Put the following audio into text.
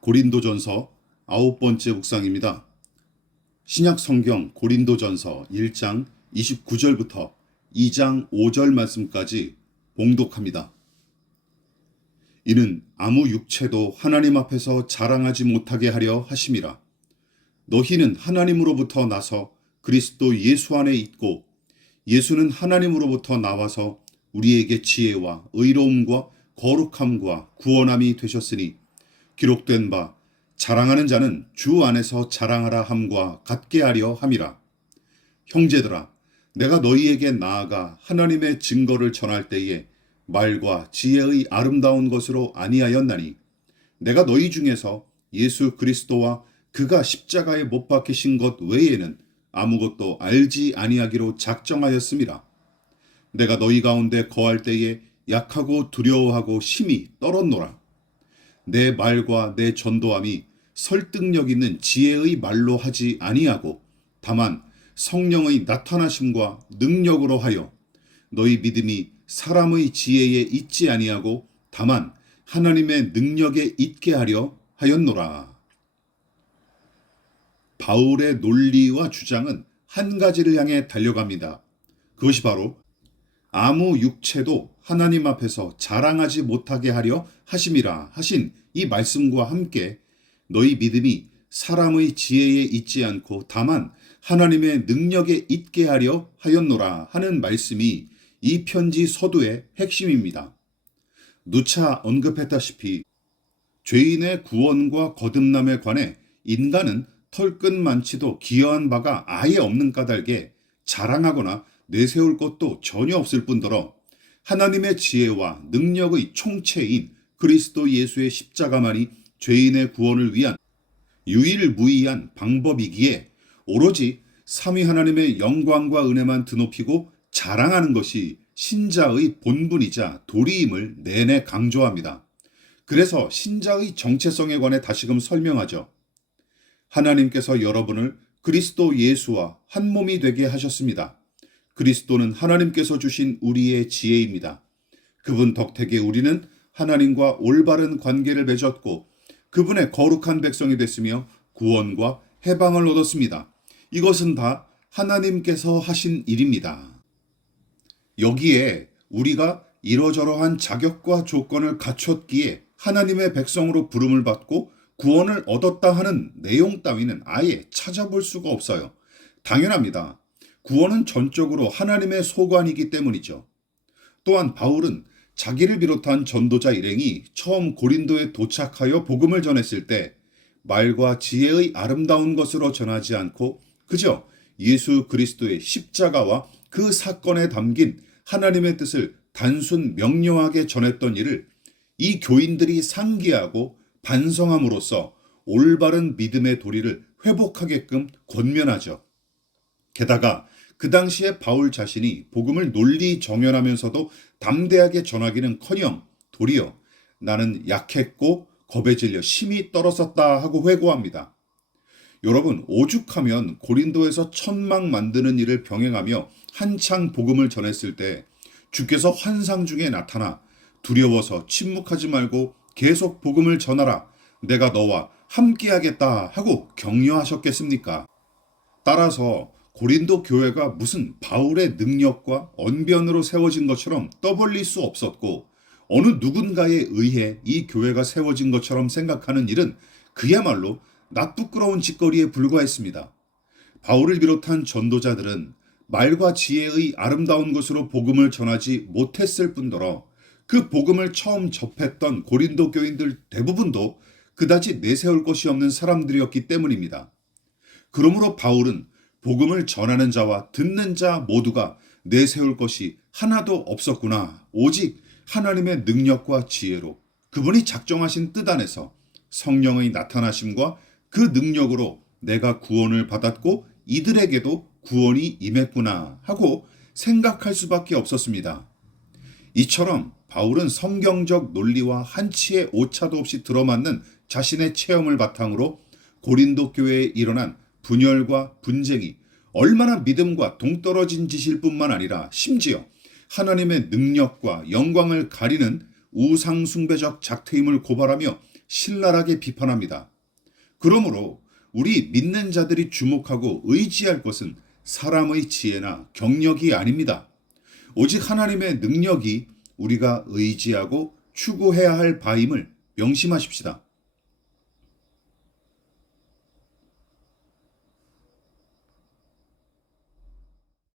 고린도전서 9번째 묵상입니다. 신약 성경 고린도전서 1장 29절부터 2장 5절 말씀까지 봉독합니다. 이는 아무 육체도 하나님 앞에서 자랑하지 못하게 하려 하심이라. 너희는 하나님으로부터 나서 그리스도 예수 안에 있고 예수는 하나님으로부터 나와서 우리에게 지혜와 의로움과 거룩함과 구원함이 되셨으니 기록된 바 자랑하는 자는 주 안에서 자랑하라 함과 같게 하려 함이라. 형제들아, 내가 너희에게 나아가 하나님의 증거를 전할 때에 말과 지혜의 아름다운 것으로 아니하였나니 내가 너희 중에서 예수 그리스도와 그가 십자가에 못 박히신 것 외에는 아무것도 알지 아니하기로 작정하였음이라. 내가 너희 가운데 거할 때에 약하고 두려워하고 심히 떨었노라. 내 말과 내 전도함이 설득력 있는 지혜의 말로 하지 아니하고 다만 성령의 나타나심과 능력으로 하여 너희 믿음이 사람의 지혜에 있지 아니하고 다만 하나님의 능력에 있게 하려 하였노라. 바울의 논리와 주장은 한 가지를 향해 달려갑니다. 그것이 바로 아무 육체도 하나님 앞에서 자랑하지 못하게 하려 하심이라 하신 이 말씀과 함께 너희 믿음이 사람의 지혜에 있지 않고 다만 하나님의 능력에 있게 하려 하였노라 하는 말씀이 이 편지 서두의 핵심입니다. 누차 언급했다시피 죄인의 구원과 거듭남에 관해 인간은 털끝만치도 기여한 바가 아예 없는 까닭에 자랑하거나 내세울 것도 전혀 없을 뿐더러 하나님의 지혜와 능력의 총체인 그리스도 예수의 십자가만이 죄인의 구원을 위한 유일무이한 방법이기에 오로지 삼위 하나님의 영광과 은혜만 드높이고 자랑하는 것이 신자의 본분이자 도리임을 내내 강조합니다. 그래서 신자의 정체성에 관해 다시금 설명하죠. 하나님께서 여러분을 그리스도 예수와 한 몸이 되게 하셨습니다. 그리스도는 하나님께서 주신 우리의 지혜입니다. 그분 덕택에 우리는 하나님과 올바른 관계를 맺었고 그분의 거룩한 백성이 됐으며 구원과 해방을 얻었습니다. 이것은 다 하나님께서 하신 일입니다. 여기에 우리가 이러저러한 자격과 조건을 갖췄기에 하나님의 백성으로 부름을 받고 구원을 얻었다 하는 내용 따위는 아예 찾아볼 수가 없어요. 당연합니다. 구원은 전적으로 하나님의 소관이기 때문이죠. 또한 바울은 자기를 비롯한 전도자 일행이 처음 고린도에 도착하여 복음을 전했을 때 말과 지혜의 아름다운 것으로 전하지 않고 그저 예수 그리스도의 십자가와 그 사건에 담긴 하나님의 뜻을 단순 명료하게 전했던 일을 이 교인들이 상기하고 반성함으로써 올바른 믿음의 도리를 회복하게끔 권면하죠. 게다가 그 당시에 바울 자신이 복음을 논리 정연하면서도 담대하게 전하기는커녕 도리어 나는 약했고 겁에 질려 심히 떨었었다 하고 회고합니다. 여러분, 오죽하면 고린도에서 천막 만드는 일을 병행하며 한창 복음을 전했을 때 주께서 환상 중에 나타나 두려워서 침묵하지 말고 계속 복음을 전하라. 내가 너와 함께하겠다 하고 격려하셨겠습니까? 따라서 고린도 교회가 무슨 바울의 능력과 언변으로 세워진 것처럼 떠벌릴 수 없었고 어느 누군가에 의해 이 교회가 세워진 것처럼 생각하는 일은 그야말로 낯부끄러운 짓거리에 불과했습니다. 바울을 비롯한 전도자들은 말과 지혜의 아름다운 것으로 복음을 전하지 못했을 뿐더러 그 복음을 처음 접했던 고린도 교인들 대부분도 그다지 내세울 것이 없는 사람들이었기 때문입니다. 그러므로 바울은 복음을 전하는 자와 듣는 자 모두가 내세울 것이 하나도 없었구나. 오직 하나님의 능력과 지혜로 그분이 작정하신 뜻 안에서 성령의 나타나심과 그 능력으로 내가 구원을 받았고 이들에게도 구원이 임했구나 하고 생각할 수밖에 없었습니다. 이처럼 바울은 성경적 논리와 한치의 오차도 없이 들어맞는 자신의 체험을 바탕으로 고린도 교회에 일어난 분열과 분쟁이 얼마나 믿음과 동떨어진 짓일 뿐만 아니라 심지어 하나님의 능력과 영광을 가리는 우상숭배적 작태임을 고발하며 신랄하게 비판합니다. 그러므로 우리 믿는 자들이 주목하고 의지할 것은 사람의 지혜나 경력이 아닙니다. 오직 하나님의 능력이 우리가 의지하고 추구해야 할 바임을 명심하십시다.